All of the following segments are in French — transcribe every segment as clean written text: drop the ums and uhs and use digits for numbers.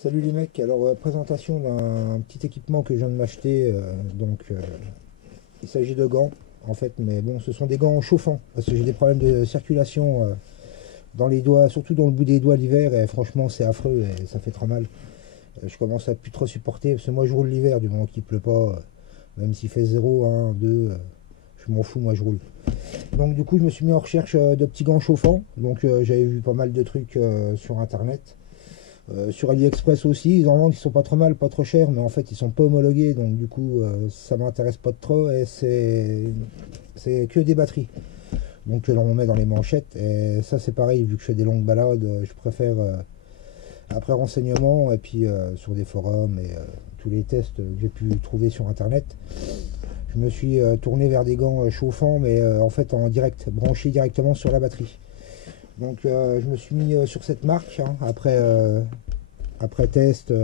Salut les mecs, alors présentation d'un petit équipement que je viens de m'acheter, il s'agit de gants en fait, mais bon ce sont des gants chauffants parce que j'ai des problèmes de circulation dans les doigts, surtout dans le bout des doigts l'hiver et franchement c'est affreux et ça fait trop mal. Je commence à plus trop supporter parce que moi je roule l'hiver du moment qu'il pleut pas, même s'il fait 0, 1, 2, je m'en fous, moi je roule. Donc du coup je me suis mis en recherche de petits gants chauffants, donc j'avais vu pas mal de trucs sur internet. Sur AliExpress aussi, ils en vendent, ils sont pas trop mal, pas trop chers, mais en fait ils sont pas homologués, donc du coup ça m'intéresse pas de trop et c'est que des batteries. Donc que l'on met dans les manchettes, et ça c'est pareil, vu que je fais des longues balades, je préfère après renseignement et puis sur des forums et tous les tests que j'ai pu trouver sur internet, je me suis tourné vers des gants chauffants, mais en fait en direct, branchés directement sur la batterie. Donc je me suis mis sur cette marque hein, après test,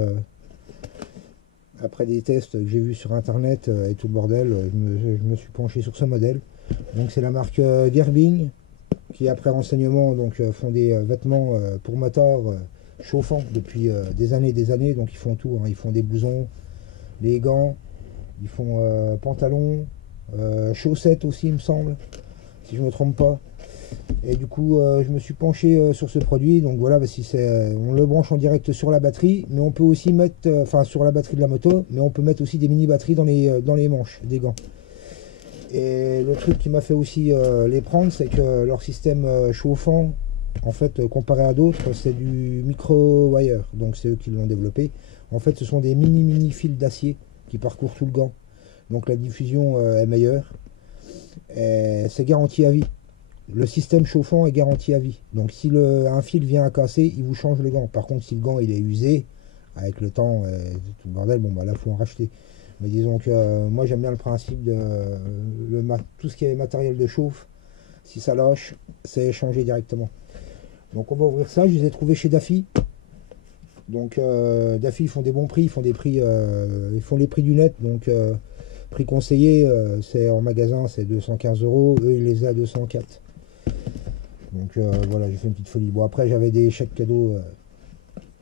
après des tests que j'ai vus sur internet et tout le bordel, je me suis penché sur ce modèle. Donc c'est la marque Gerbing qui après renseignement donc font des vêtements pour motards chauffants depuis des années. Donc ils font tout, hein. Ils font des blousons, des gants, ils font pantalons, chaussettes aussi il me semble, si je me trompe pas. Et du coup, je me suis penché sur ce produit. Donc voilà, bah, si on le branche en direct sur la batterie, mais on peut aussi mettre, enfin sur la batterie de la moto, mais on peut mettre aussi des mini batteries dans les manches des gants. Et le truc qui m'a fait aussi les prendre, c'est que leur système chauffant, en fait, comparé à d'autres, c'est du micro wire. Donc c'est eux qui l'ont développé. En fait, ce sont des mini fils d'acier qui parcourent tout le gant. Donc la diffusion est meilleure. Et c'est garanti à vie. Le système chauffant est garanti à vie. Donc si un fil vient à casser, il vous change le gant. Par contre, si le gant il est usé, avec le temps et tout le bordel, bon bah là faut en racheter. Mais disons que moi j'aime bien le principe de tout ce qui est matériel de chauffe. Si ça lâche, c'est changé directement. Donc on va ouvrir ça. Je les ai trouvés chez Daffy. Donc Daffy ils font des bons prix, ils font des prix, ils font les prix du net. Donc prix conseillé, c'est en magasin c'est 215 euros. Eux ils les ont à 204. Donc voilà, j'ai fait une petite folie. Bon, après, j'avais des chèques cadeaux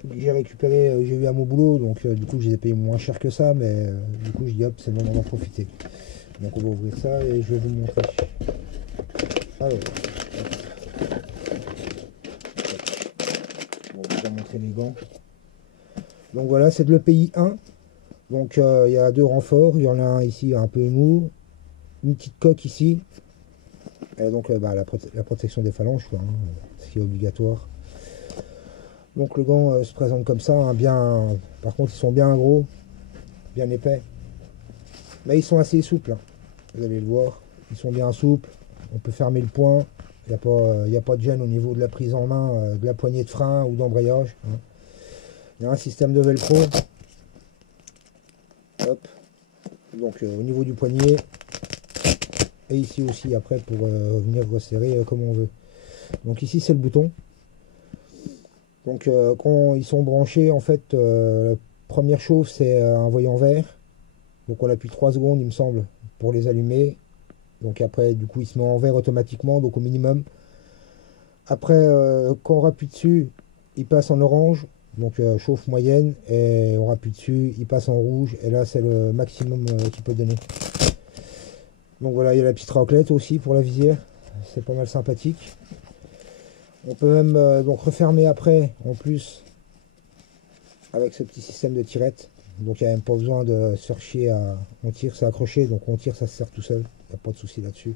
que j'ai récupéré, j'ai eu à mon boulot. Donc du coup, je les ai payés moins cher que ça. Mais du coup, je dis hop, c'est le moment d'en profiter. Donc on va ouvrir ça et je vais vous montrer. Alors, bon, on va montrer les gants. Donc voilà, c'est de l'EPI 1. Donc il y a deux renforts. Il y en a un ici un peu mou. Une petite coque ici. Et donc la protection des phalanges, quoi, hein, ce qui est obligatoire. Donc le gant se présente comme ça, hein, bien. Par contre ils sont bien gros, bien épais. Mais ils sont assez souples, hein. Vous allez le voir. Ils sont bien souples. On peut fermer le poing. Il n'y a pas de gêne au niveau de la prise en main, de la poignée de frein ou d'embrayage, hein. Il y a un système de velcro. Hop. Donc au niveau du poignet. Et ici aussi après pour venir resserrer comme on veut. Donc ici c'est le bouton. Donc quand ils sont branchés, en fait, la première chauffe c'est un voyant vert. Donc on appuie 3 secondes il me semble pour les allumer. Donc après du coup il se met en vert automatiquement, donc au minimum. Après quand on rappuie dessus, il passe en orange, donc chauffe moyenne, et on rappuie dessus, il passe en rouge, et là c'est le maximum qu'il peut donner. Donc voilà, il y a la petite raclette aussi pour la visière, c'est pas mal sympathique. On peut même donc refermer après en plus avec ce petit système de tirette. Donc il n'y a même pas besoin de se faire chier à... On tire, c'est accroché, donc on tire, ça se serre tout seul. Il n'y a pas de souci là-dessus.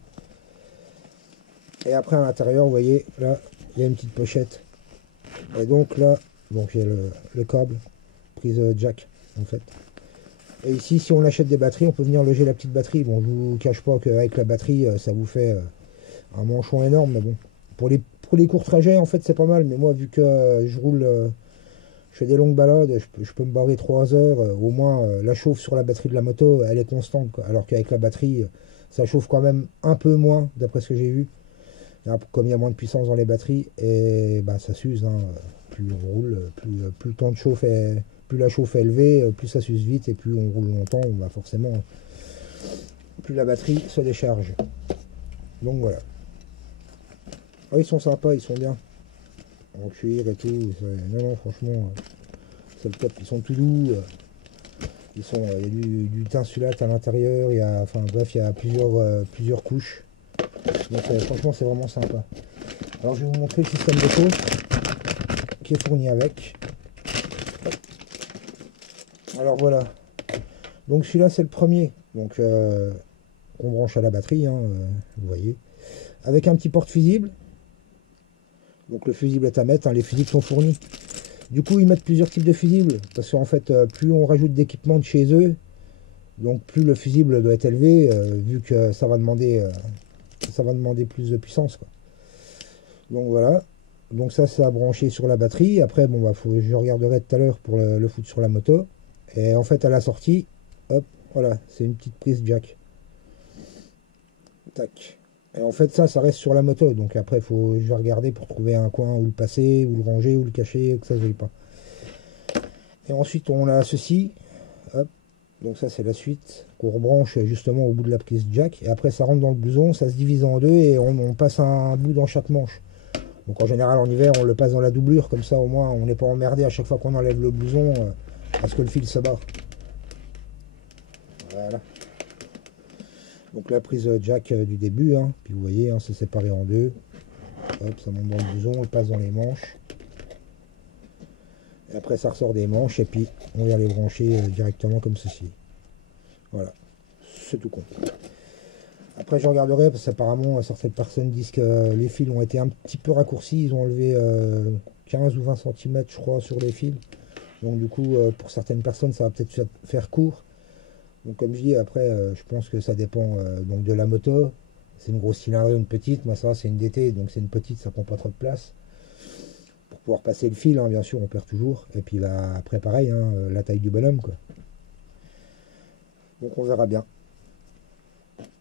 Et après à l'intérieur, vous voyez, là, il y a une petite pochette. Et donc là, donc il y a le câble, prise jack en fait. Et ici, si on achète des batteries, on peut venir loger la petite batterie. Bon, je vous cache pas qu'avec la batterie, ça vous fait un manchon énorme, mais bon. Pour les courts trajets, en fait, c'est pas mal. Mais moi, vu que je roule, je fais des longues balades, je peux me barrer 3 heures. Au moins, la chauffe sur la batterie de la moto, elle est constante, quoi. Alors qu'avec la batterie, ça chauffe quand même un peu moins, d'après ce que j'ai vu. Comme il y a moins de puissance dans les batteries, et bah, ça s'use, hein. Plus on roule, plus le temps de chauffe est... Plus la chauffe est élevée, plus ça s'use vite, et plus on roule longtemps, bah forcément, plus la batterie se décharge. Donc voilà. Oh, ils sont sympas, ils sont bien. En cuir et tout. Non, non, franchement, stop top, ils sont tout doux. Il y a du tinsulate à l'intérieur, enfin bref, il y a plusieurs couches. Donc franchement, c'est vraiment sympa. Alors je vais vous montrer le système de chauffe qui est fourni avec. Alors voilà. Donc celui-là, c'est le premier. Donc qu'on branche à la batterie, hein, vous voyez. Avec un petit porte-fusible. Donc le fusible est à mettre, hein, les fusibles sont fournis. Du coup, ils mettent plusieurs types de fusibles. Parce qu'en fait, plus on rajoute d'équipement de chez eux, donc plus le fusible doit être élevé, vu que ça va demander plus de puissance, quoi. Donc voilà. Donc ça, c'est à brancher sur la batterie. Après, bon, bah, je regarderai tout à l'heure pour le foutre sur la moto. Et en fait, à la sortie, hop, voilà, c'est une petite prise jack. Tac. Et en fait, ça reste sur la moto. Donc après, je vais regarder pour trouver un coin où le passer, où le ranger, où le cacher, que ça ne se voie pas. Et ensuite, on a ceci. Hop. Donc ça, c'est la suite qu'on rebranche justement au bout de la prise jack. Et après, ça rentre dans le blouson, ça se divise en deux et on passe un bout dans chaque manche. Donc en général, en hiver, on le passe dans la doublure. Comme ça, au moins, on n'est pas emmerdé à chaque fois qu'on enlève le blouson parce que le fil se barre. Voilà. Donc la prise jack du début, hein. Puis vous voyez, hein, c'est séparé en deux. Hop, ça monte dans le blouson, on le passe dans les manches. Et après ça ressort des manches et puis on vient les brancher directement comme ceci. Voilà, c'est tout con. Après je regarderai parce qu'apparemment certaines personnes disent que les fils ont été un petit peu raccourcis. Ils ont enlevé 15 ou 20 cm je crois sur les fils. Donc du coup pour certaines personnes ça va peut-être faire court. Donc comme je dis, après, je pense que ça dépend donc de la moto. C'est une grosse cylindrée ou une petite. Moi, ça, c'est une DT, donc c'est une petite, ça prend pas trop de place. Pour pouvoir passer le fil, hein, bien sûr, on perd toujours. Et puis bah, après, pareil, hein, la taille du bonhomme, quoi. Donc on verra bien.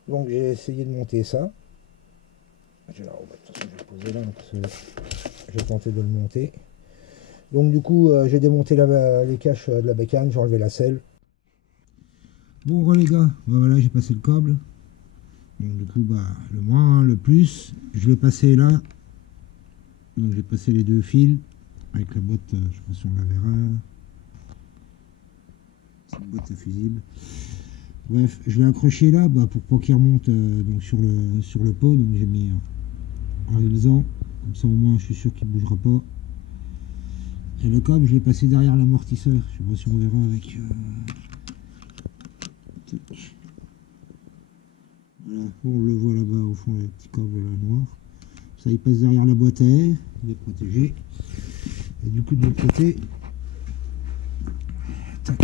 Donc j'ai essayé de monter ça. De toute façon, je vais le poser là, parce que j'ai tenté de le monter. Donc du coup, j'ai démonté les caches de la bécane, j'ai enlevé la selle. Bon les gars, voilà, j'ai passé le câble. Donc du coup, bah, le moins, le plus, je vais passer là. Donc j'ai passé les deux fils avec la boîte, je sais pas si on la verra. C'est une boîte à fusible. Bref, je vais accrocher là bah, pour pas qu'il remonte donc sur le pot. Donc j'ai mis en réalisant, comme ça au moins je suis sûr qu'il ne bougera pas. Et le câble, je l'ai passé derrière l'amortisseur. Je sais pas si on verra avec. Voilà, on le voit là-bas au fond, le petit câble là, noir. Ça, il passe derrière la boîte à air, il est protégé. Et du coup, de l'autre côté, tac.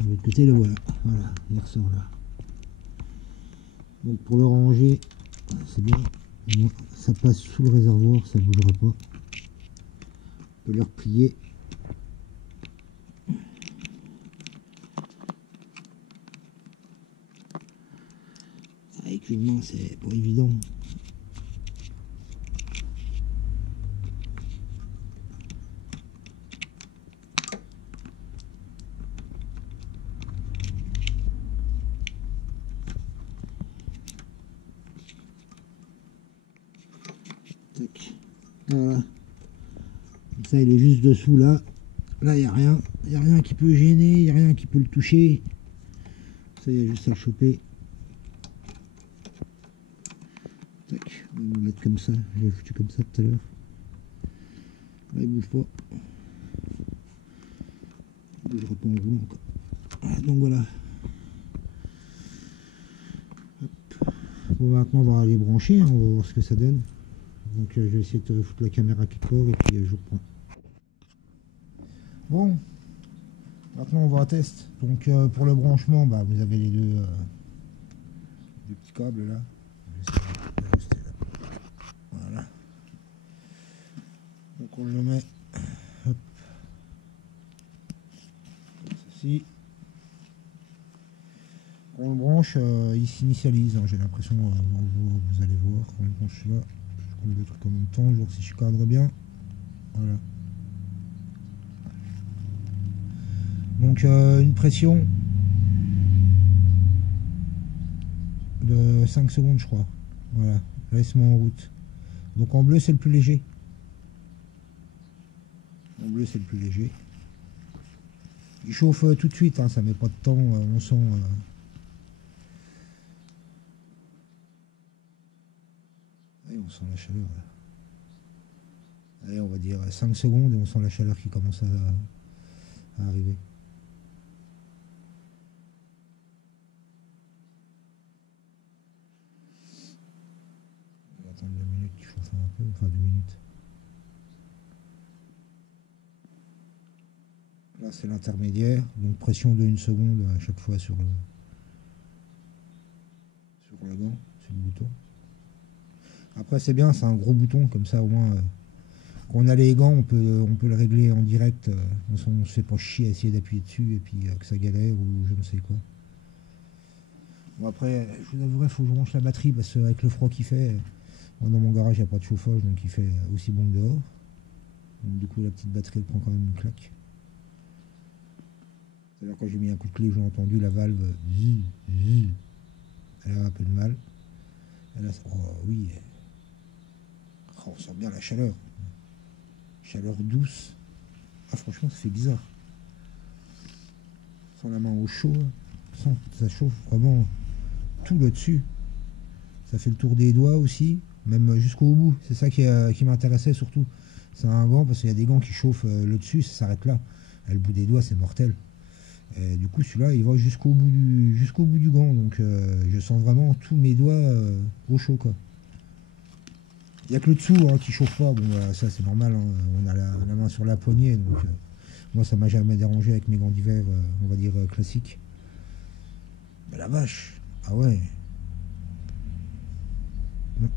De l'autre côté, le voilà. Voilà, il ressort là. Donc pour le ranger, c'est bien. Ça passe sous le réservoir, ça ne bougera pas. On peut le replier. Avec une main, c'est pas évident. Tac. Voilà. Comme ça, il est juste dessous là. Là, il n'y a rien. Il n'y a rien qui peut gêner, il n'y a rien qui peut le toucher. Ça, il y a juste à le choper. Tac. On va le mettre comme ça. J'ai foutu comme ça tout à l'heure. Là, il bouge pas. Il bougera pas en roulant encore. Voilà, donc voilà. Hop. Bon, maintenant, on va aller brancher. Hein, on va voir ce que ça donne. Donc je vais essayer de foutre la caméra quelque part et puis je reprends. Bon, maintenant on va à test. Donc pour le branchement, bah, vous avez les deux petits câbles là. Je vais essayer d'ajuster là. Voilà. Donc on le met hop, comme ceci. Quand on le branche, il s'initialise. Hein, j'ai l'impression, vous allez voir quand on branche là. Je le truc en même temps, je vais voir si je cadre bien. Voilà. Donc une pression de 5 secondes je crois. Voilà, là il se met en route. Donc en bleu c'est le plus léger. En bleu c'est le plus léger. Il chauffe tout de suite, hein, ça met pas de temps, on sent... Et on sent la chaleur. Là. Allez, on va dire 5 secondes et on sent la chaleur qui commence à arriver. On va attendre 2 minutes qu'il chauffe un peu, enfin 2 minutes. Là c'est l'intermédiaire, donc pression de 1 seconde à chaque fois sur le gant, sur le bouton. Après c'est bien, c'est un gros bouton, comme ça au moins quand on a les gants on peut le régler en direct, on se fait pas chier à essayer d'appuyer dessus et puis que ça galère ou je ne sais quoi. Bon après je vous avouerai, il faut que je branche la batterie parce qu'avec le froid qu'il fait, moi, dans mon garage il n'y a pas de chauffage donc il fait aussi bon que dehors. Donc du coup la petite batterie elle prend quand même une claque. C'est-à-dire quand j'ai mis un coup de clé, j'ai entendu la valve elle a un peu de mal. Et là, oh oui, oh, on sent bien la chaleur. Chaleur douce. Ah franchement ça fait bizarre. Sans la main au chaud, ça chauffe vraiment tout le dessus. Ça fait le tour des doigts aussi, même jusqu'au bout. C'est ça qui m'intéressait surtout. C'est un gant parce qu'il y a des gants qui chauffent le dessus, ça s'arrête là. Et le bout des doigts c'est mortel. Et du coup celui-là il va jusqu'au bout du gant, donc je sens vraiment tous mes doigts au chaud quoi. Il n'y a que le dessous hein, qui chauffe pas, bon bah, ça c'est normal, hein. On a la main sur la poignée, donc moi ça m'a jamais dérangé avec mes gants d'hiver, on va dire classiques. Mais la vache, ah ouais. Non.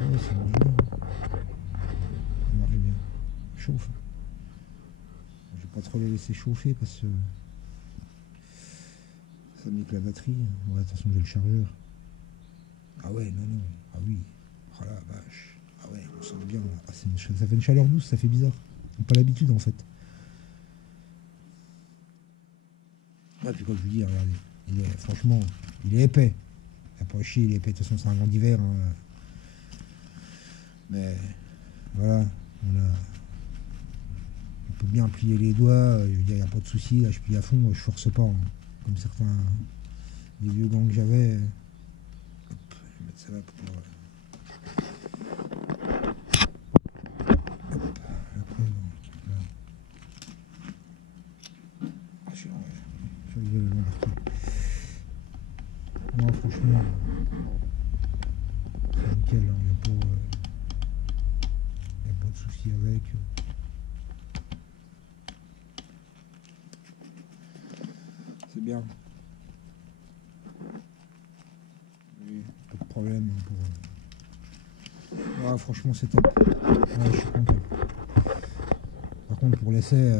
Ah ouais, ça marche bien. Ça marche bien. Chauffe. Je vais pas trop les laisser chauffer parce que ça nique la batterie. Ouais, de toute façon j'ai le chargeur. Ah ouais, non, non. Ah oui. Oh la vache. Ah ouais, on sent bien. Ah, ça fait une chaleur douce, ça fait bizarre. On n'a pas l'habitude en fait. Ouais, puis comme je vous dis, regardez. Franchement, il est épais. Il n'y a pas à chier, il est épais. De toute façon, c'est un gant d'hiver. Hein. Mais voilà, on peut bien plier les doigts. Je veux dire, il n'y a pas de souci. Là, je plie à fond, je force pas. Hein. Comme certains des vieux gants que j'avais. Je vais mettre ça là pour. Après, là. Ah, je vais l'embarquer. Non, franchement, c'est nickel. Il n'y a pas de souci avec. C'est bien. Oui, pas de problème pour. Ah, franchement, c'est top. Ouais, je suis content. Par contre, pour l'essai,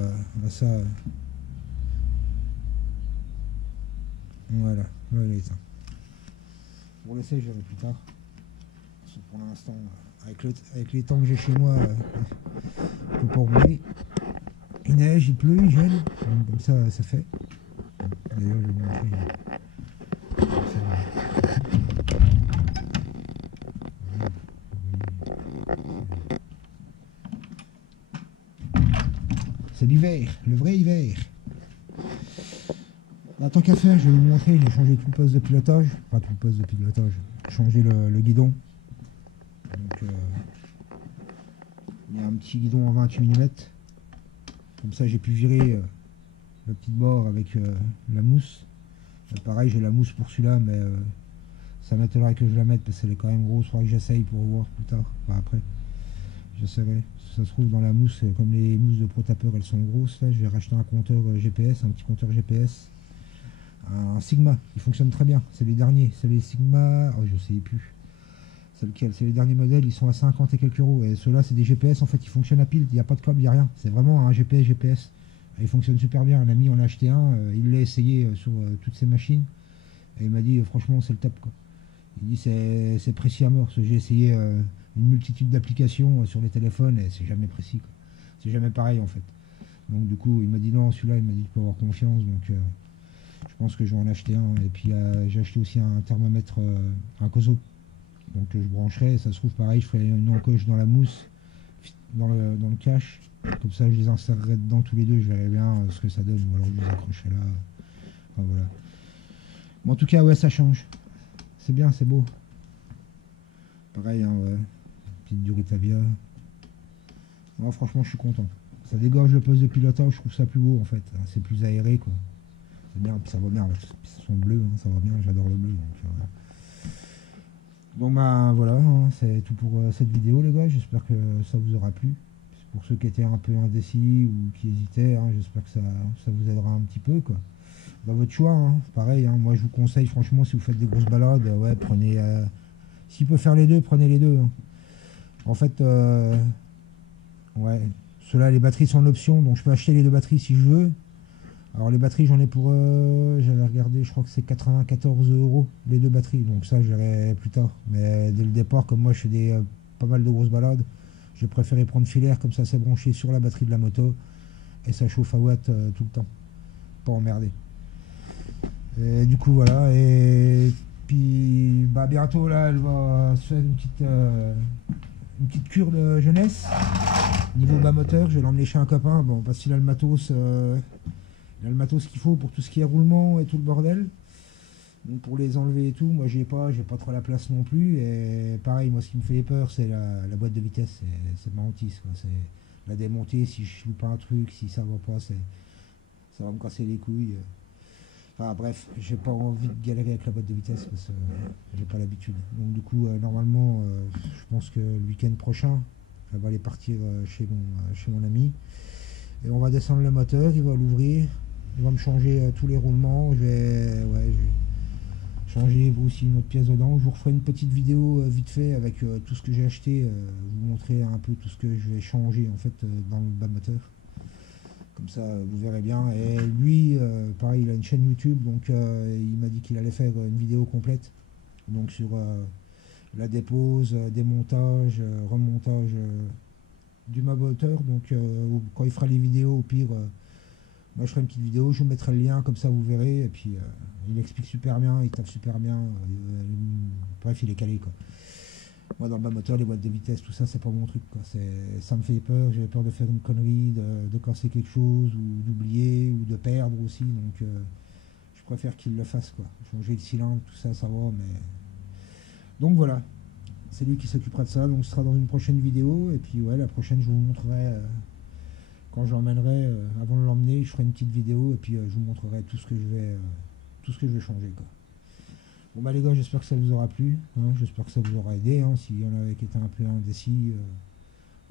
ça. Voilà, là il est éteint. Pour l'essai, je verrai plus tard. Parce que pour l'instant, avec les temps que j'ai chez moi, je peux pas rouler. Il neige, il pleut, il gèle. Donc, comme ça fait. D'ailleurs, je vais vous montrer. C'est l'hiver, le vrai hiver. Tant qu'à faire, je vais vous montrer, j'ai changé tout le poste de pilotage. Enfin, tout le poste de pilotage. J'ai changé le guidon. Donc, il y a un petit guidon en 28 mm. Comme ça, j'ai pu virer le petit bord avec la mousse. Pareil, j'ai la mousse pour celui-là, mais ça m'étonnerait que je la mette parce qu'elle est quand même grosse. Il faudra que j'essaye pour voir plus tard. Enfin, après, j'essaierai. Ça se trouve dans la mousse, comme les mousses de ProTaper, elles sont grosses. Là, je vais racheter un compteur GPS, un petit compteur GPS. Un Sigma, il fonctionne très bien. C'est les derniers. C'est les Sigma. Oh, je sais plus. C'est lequel? C'est les derniers modèles. Ils sont à 50 et quelques euros. Et ceux-là, c'est des GPS. En fait, ils fonctionnent à pile. Il n'y a pas de câble, il n'y a rien. C'est vraiment un GPS. Il fonctionne super bien. Un ami en a acheté un. Il l'a essayé sur toutes ses machines. Et il m'a dit, franchement, c'est le top, quoi. Il dit, c'est précis à mort. J'ai essayé une multitude d'applications sur les téléphones et c'est jamais précis, quoi. C'est jamais pareil, en fait. Donc, du coup, il m'a dit, non, celui-là, il m'a dit, tu peux avoir confiance. Donc, je pense que je vais en acheter un. Et puis j'ai acheté aussi un thermomètre, un Kozo. Donc je brancherai, ça se trouve pareil, je ferai une encoche dans la mousse, dans le cache. Comme ça, je les insérerai dedans tous les deux, je verrai bien ce que ça donne, ou alors je les accrocherai là. Enfin, voilà. Bon, en tout cas, ouais, ça change. C'est bien, c'est beau. Pareil, hein, ouais. Petite Duritavia. Ouais, franchement, je suis content. Ça dégorge le poste de pilotage, je trouve ça plus beau en fait. C'est plus aéré quoi. C'est bien, puis ça va bien. Ça sent bleu, hein, ça va bien, j'adore le bleu. Donc, voilà. Bon ben voilà, hein, c'est tout pour cette vidéo les gars. J'espère que ça vous aura plu. Pour ceux qui étaient un peu indécis ou qui hésitaient, hein, j'espère que ça vous aidera un petit peu quoi. Dans votre choix, hein, pareil, hein, moi je vous conseille franchement si vous faites des grosses balades, ouais, prenez. S'il peut faire les deux, prenez les deux. Hein. En fait, ouais, ceux-là, les batteries sont en option, donc je peux acheter les deux batteries si je veux. Alors les batteries, j'en ai pour, j'avais regardé, je crois que c'est 94 € les deux batteries, donc ça je verrai plus tard. Mais dès le départ, comme moi je fais pas mal de grosses balades, j'ai préféré prendre filaire, comme ça c'est branché sur la batterie de la moto et ça chauffe à watts tout le temps, pas emmerdé. Et du coup voilà, et puis bah bientôt là, elle va se faire une petite cure de jeunesse. Niveau bas moteur, je vais l'emmener chez un copain, bon, parce qu'il a le matos, qu'il faut pour tout ce qui est roulement et tout le bordel. Donc pour les enlever et tout, moi j'ai pas trop la place non plus. Et pareil, moi ce qui me fait peur, c'est la boîte de vitesse, c'est ma hantise, quoi. C'est la démonter, si je loupe un truc, si ça va pas, ça va me casser les couilles. Enfin bref, j'ai pas envie de galérer avec la boîte de vitesse parce que j'ai pas l'habitude. Donc du coup, normalement, je pense que le week-end prochain, je vais aller partir chez mon ami. Et on va descendre le moteur, il va l'ouvrir, il va me changer tous les roulements. Je vais changer aussi une autre pièce dedans. Je vous referai une petite vidéo vite fait avec tout ce que j'ai acheté, vous montrer un peu tout ce que je vais changer en fait dans le bas moteur. Comme ça, vous verrez bien. Et lui, pareil, il a une chaîne YouTube, donc il m'a dit qu'il allait faire une vidéo complète, donc sur la dépose, démontage, remontage du moteur. Donc quand il fera les vidéos, au pire, moi je ferai une petite vidéo, je vous mettrai le lien, comme ça vous verrez. Et puis il explique super bien, il tape super bien. Bref, il est calé quoi. Moi dans le bas moteur, les boîtes de vitesse, tout ça, c'est pas mon truc quoi. Ça me fait peur, j'ai peur de faire une connerie, de casser quelque chose, ou d'oublier, ou de perdre aussi. Donc je préfère qu'il le fasse quoi. Changer le cylindre, tout ça, ça va, mais. Donc voilà. C'est lui qui s'occupera de ça, donc ce sera dans une prochaine vidéo. Et puis ouais, la prochaine, je vous montrerai quand je l'emmènerai. Avant de l'emmener, je ferai une petite vidéo et puis je vous montrerai tout ce que je vais changer quoi. Bon bah les gars, j'espère que ça vous aura plu, hein, j'espère que ça vous aura aidé, hein, s'il y en avait qui étaient un peu indécis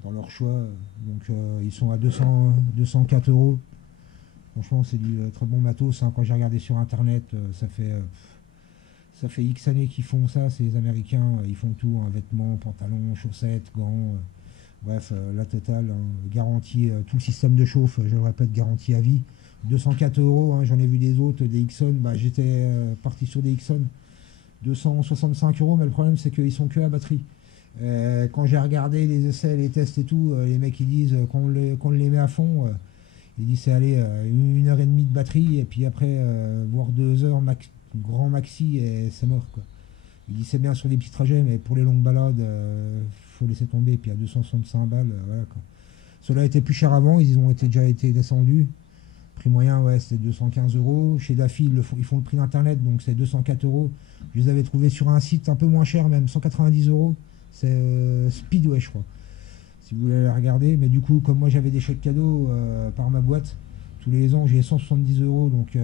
dans leur choix. Donc ils sont à 204 €. Franchement, c'est du très bon matos, hein. Quand j'ai regardé sur internet, ça fait X années qu'ils font ça, c'est les Américains, ils font tout, hein, vêtements, pantalons, chaussettes, gants, bref, la totale, hein, garantie, tout le système de chauffe, je le répète, garantie à vie. 204 €, hein, j'en ai vu des autres, des Ixon, bah, j'étais parti sur des Ixon, 265 €, mais le problème c'est qu'ils sont que à batterie. Quand j'ai regardé les essais, les tests et tout, les mecs ils disent qu'on les met à fond, ils disent c'est aller 1 h 30 de batterie, et puis après, voire 2 heures grand maxi, et c'est mort quoi. Il dit c'est bien sur des petits trajets, mais pour les longues balades, faut laisser tomber. Et puis à 265 balles, voilà quoi. Cela était plus cher avant, ils ont déjà été descendus. Prix moyen, ouais, c'était 215 €. Chez Daffy, ils font le prix d'internet, donc c'est 204 €. Je les avais trouvés sur un site un peu moins cher, même 190 €. C'est Speedway, je crois. Si vous voulez la regarder. Mais du coup, comme moi j'avais des chèques cadeaux par ma boîte, tous les ans j'ai 170 €. Donc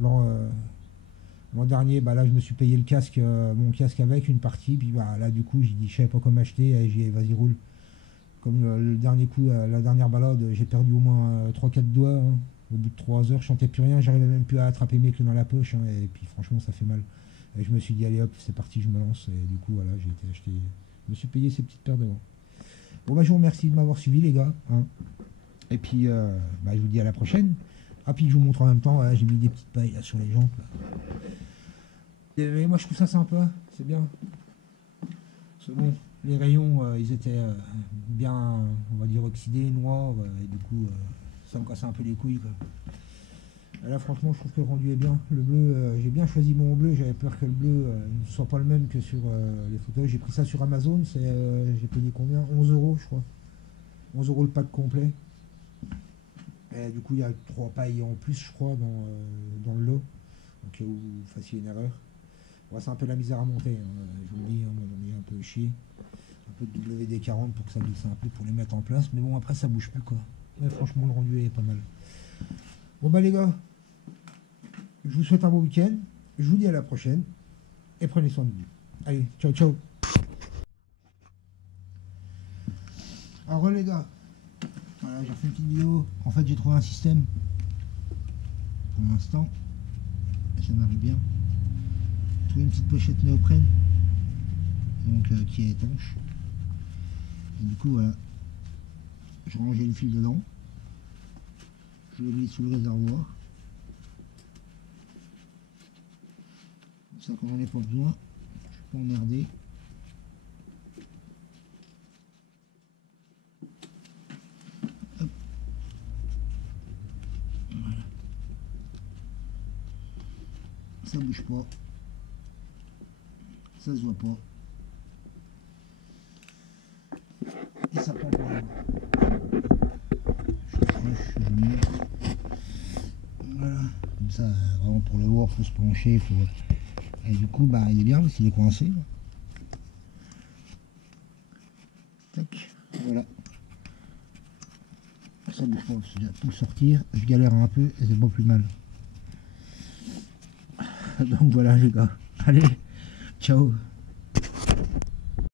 l'an dernier, bah là je me suis payé le casque, mon casque avec une partie. Puis bah, là du coup, j'ai dit je savais pas comment acheter. Et j'ai dit vas-y, roule. Comme le dernier coup, la dernière balade, j'ai perdu au moins 3-4 doigts, hein. Au bout de 3 heures, je sentais plus rien, j'arrivais même plus à attraper mes clés dans la poche, hein, et puis franchement, ça fait mal. Et je me suis dit, allez hop, c'est parti, je me lance. Et du coup, voilà, j'ai été acheter. Je me suis payé ces petites paires de gants. Bon, bah, je vous remercie de m'avoir suivi, les gars, hein. Et puis, bah, je vous dis à la prochaine. Ah, puis je vous montre en même temps, j'ai mis des petites pailles là, sur les jantes. Là. Et moi, je trouve ça sympa, c'est bien. C'est bon. Les rayons, ils étaient bien, on va dire, oxydés, noirs, et du coup, ça me cassait un peu les couilles, quoi. Et là, franchement, je trouve que le rendu est bien. Le bleu, j'ai bien choisi mon bleu, j'avais peur que le bleu ne soit pas le même que sur les photos. J'ai pris ça sur Amazon, j'ai payé combien? 11 € je crois. 11 € le pack complet. Et du coup, il y a 3 pailles en plus, je crois, dans le lot. Donc, où vous fassiez une erreur. Ouais, c'est un peu la misère à monter, hein. Je vous le dis, hein, moi j'en ai un peu chié. Un peu de WD-40 pour que ça glisse un peu pour les mettre en place. Mais bon, après, ça bouge plus, quoi. Mais franchement, le rendu est pas mal. Bon, bah, les gars, je vous souhaite un bon week-end. Je vous dis à la prochaine. Et prenez soin de vous. Allez, ciao, ciao. Alors, les gars, voilà, j'ai fait une petite vidéo. En fait, j'ai trouvé un système pour l'instant. Et ça marche bien. J'ai trouvé une petite pochette néoprène. Donc, qui est étanche. Et du coup, voilà. Je rangeais le fil dedans. Je le glisse sous le réservoir. Ça, quand j'en ai pas besoin, je peux emmerder. Hop. Voilà. Ça bouge pas. Ça se voit pas. Et ça prend pas l'eau. Je croche, je mets. Voilà. Comme ça, vraiment pour le voir, il faut se pencher. Faut... Et du coup, bah, il est bien parce qu'il est coincé. Tac. Voilà. Ça bouge pas. Pour sortir, je galère un peu et c'est pas plus mal. Donc voilà les gars. Allez, ciao.